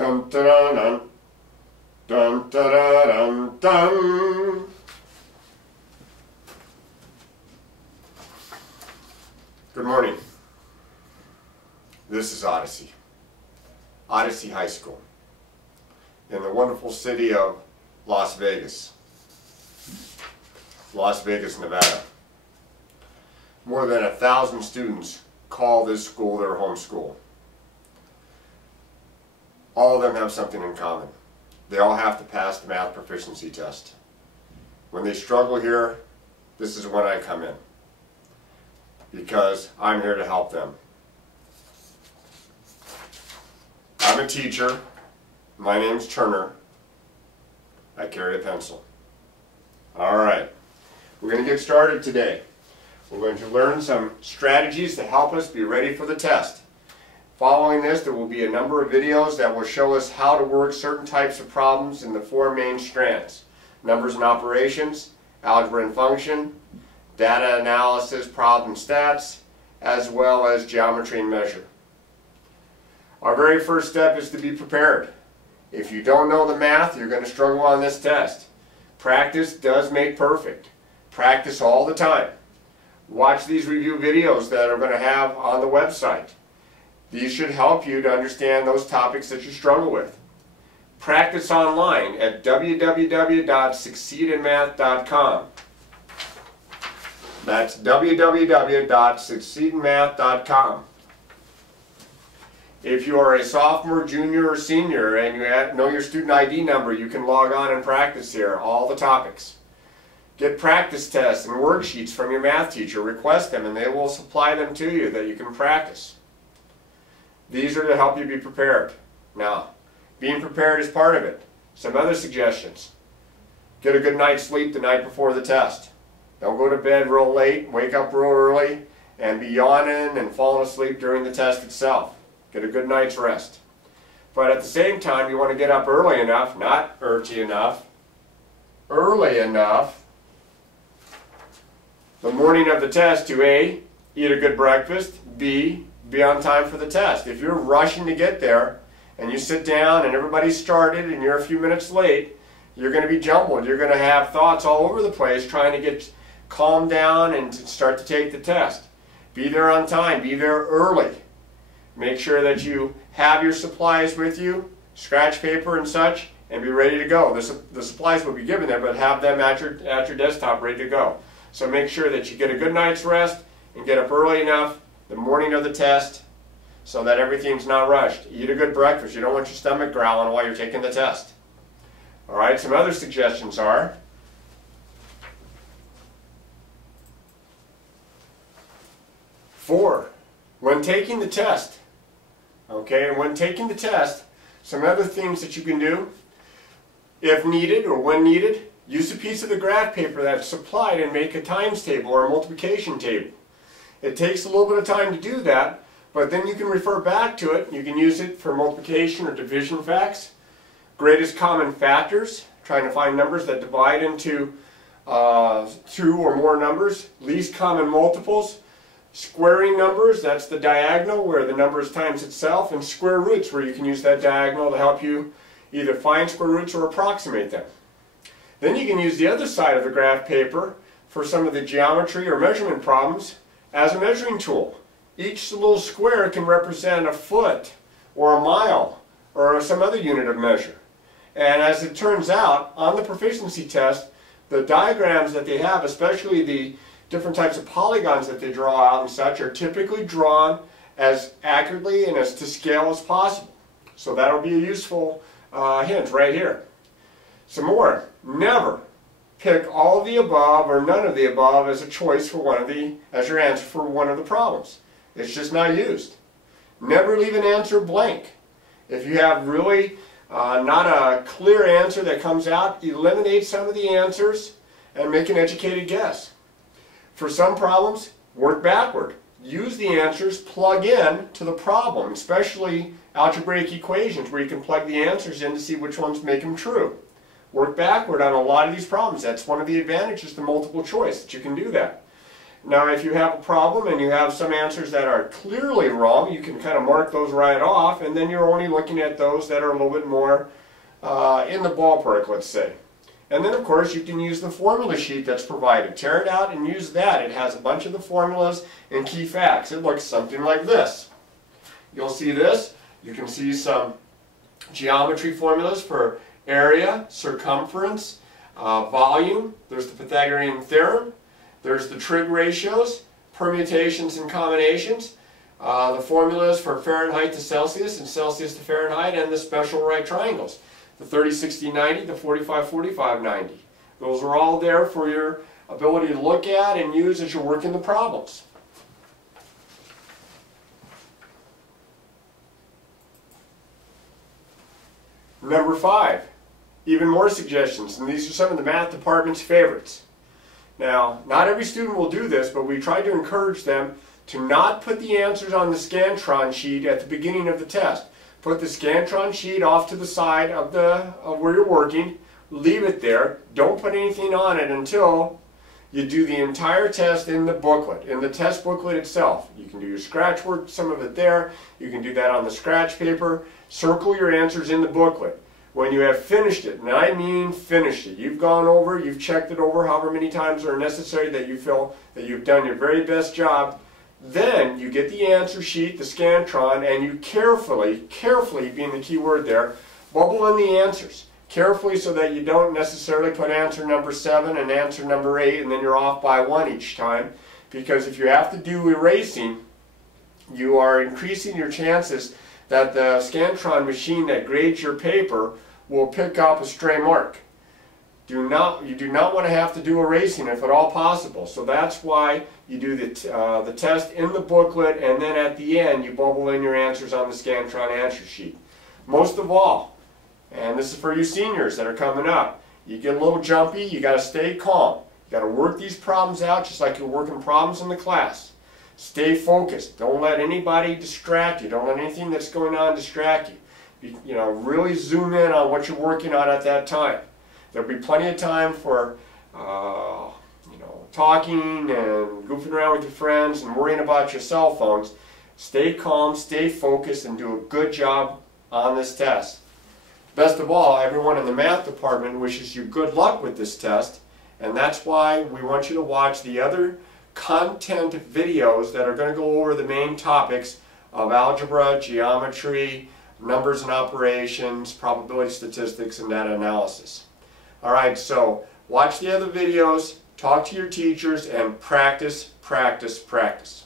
Dun da dun dun. Dun da da dun dun. Good morning. This is Odyssey High School in the wonderful city of Las Vegas, Nevada. More than 1,000 students call this school their home school. All of them have something in common. They all have to pass the math proficiency test. When they struggle here, this is when I come in, because I'm here to help them. I'm a teacher. My name's Turner. I carry a pencil. Alright, we're going to get started today. We're going to learn some strategies to help us be ready for the test. Following this, there will be a number of videos that will show us how to work certain types of problems in the four main strands: numbers and operations, algebra and function, data analysis, problem stats, as well as geometry and measure. Our very first step is to be prepared. If you don't know the math, you're going to struggle on this test. Practice does make perfect. Practice all the time. Watch these review videos that are going to have on the website. These should help you to understand those topics that you struggle with. Practice online at www.succeedinmath.com. That's www.succeedinmath.com. If you are a sophomore, junior, or senior and you know your student ID number, you can log on and practice here all the topics. Get practice tests and worksheets from your math teacher. Request them and they will supply them to you that you can practice. These are to help you be prepared. Now, being prepared is part of it. Some other suggestions: get a good night's sleep the night before the test. Don't go to bed real late, wake up real early, and be yawning and falling asleep during the test itself. Get a good night's rest. But at the same time, you want to get up early enough, not early enough, the morning of the test to A, eat a good breakfast, B, be on time for the test. If you're rushing to get there and you sit down and everybody's started and you're a few minutes late, you're going to be jumbled. You're going to have thoughts all over the place trying to get calmed down and to start to take the test. Be there on time. Be there early. Make sure that you have your supplies with you, scratch paper and such, and be ready to go. The supplies will be given there, but have them at your desktop ready to go. So make sure that you get a good night's rest and get up early enough the morning of the test so that everything's not rushed. Eat a good breakfast. You don't want your stomach growling while you're taking the test. Alright, some other suggestions are: 4, when taking the test. Okay, when taking the test, some other things that you can do, if needed or when needed, use a piece of the graph paper that's supplied and make a times table or a multiplication table. It takes a little bit of time to do that, but then you can refer back to it. You can use it for multiplication or division facts, greatest common factors, trying to find numbers that divide into 2 or more numbers, least common multiples, squaring numbers, that's the diagonal where the number is times itself, and square roots where you can use that diagonal to help you either find square roots or approximate them. Then you can use the other side of the graph paper for some of the geometry or measurement problems as a measuring tool. Each little square can represent a foot or a mile or some other unit of measure. And as it turns out, on the proficiency test, the diagrams that they have, especially the different types of polygons that they draw out and such, are typically drawn as accurately and as to scale as possible. So that'll be a useful hint right here. Some more: never pick all of the above or none of the above as a choice for as your answer for one of the problems. It's just not used. Never leave an answer blank. If you have really not a clear answer that comes out, eliminate some of the answers and make an educated guess. For some problems, work backward. Use the answers, plug in to the problem, especially algebraic equations where you can plug the answers in to see which ones make them true. Work backward on a lot of these problems. That's one of the advantages to multiple choice, that you can do that. Now if you have a problem and you have some answers that are clearly wrong, you can kind of mark those right off, and then you're only looking at those that are a little bit more in the ballpark, let's say. And then of course you can use the formula sheet that's provided. Tear it out and use that. It has a bunch of the formulas and key facts. It looks something like this. You'll see this. You can see some geometry formulas for area, circumference, volume. There's the Pythagorean theorem. There's the trig ratios, permutations and combinations, the formulas for Fahrenheit to Celsius and Celsius to Fahrenheit, and the special right triangles. The 30, 60, 90, the 45, 45, 90. Those are all there for your ability to look at and use as you're working the problems. Number 5, even more suggestions, and these are some of the math department's favorites. Now, not every student will do this, but we try to encourage them to not put the answers on the Scantron sheet at the beginning of the test. Put the Scantron sheet off to the side of where you're working, leave it there, don't put anything on it until you do the entire test in the booklet, in the test booklet itself. You can do your scratch work, some of it there, you can do that on the scratch paper, circle your answers in the booklet. When you have finished it, and I mean finished it, you've gone over, you've checked it over however many times are necessary that you feel that you've done your very best job, then you get the answer sheet, the Scantron, and you carefully being the key word there, bubble in the answers. Carefully so that you don't necessarily put answer number 7 and answer number 8 and then you're off by 1 each time. Because if you have to do erasing, you are increasing your chances that the Scantron machine that grades your paper will pick up a stray mark. You do not want to have to do erasing if at all possible. So that's why you do the test in the booklet, and then at the end you bubble in your answers on the Scantron answer sheet. Most of all, and this is for you seniors that are coming up, you get a little jumpy, you got to stay calm. You got to work these problems out just like you're working problems in the class. Stay focused. Don't let anybody distract you. Don't let anything that's going on distract you. You know, really zoom in on what you're working on at that time. There'll be plenty of time for talking and goofing around with your friends and worrying about your cell phones. Stay calm, stay focused, and do a good job on this test. Best of all, everyone in the math department wishes you good luck with this test, and that's why we want you to watch the other content videos that are going to go over the main topics of algebra, geometry, numbers and operations, probability statistics, and data analysis. Alright, so watch the other videos, talk to your teachers, and practice, practice, practice.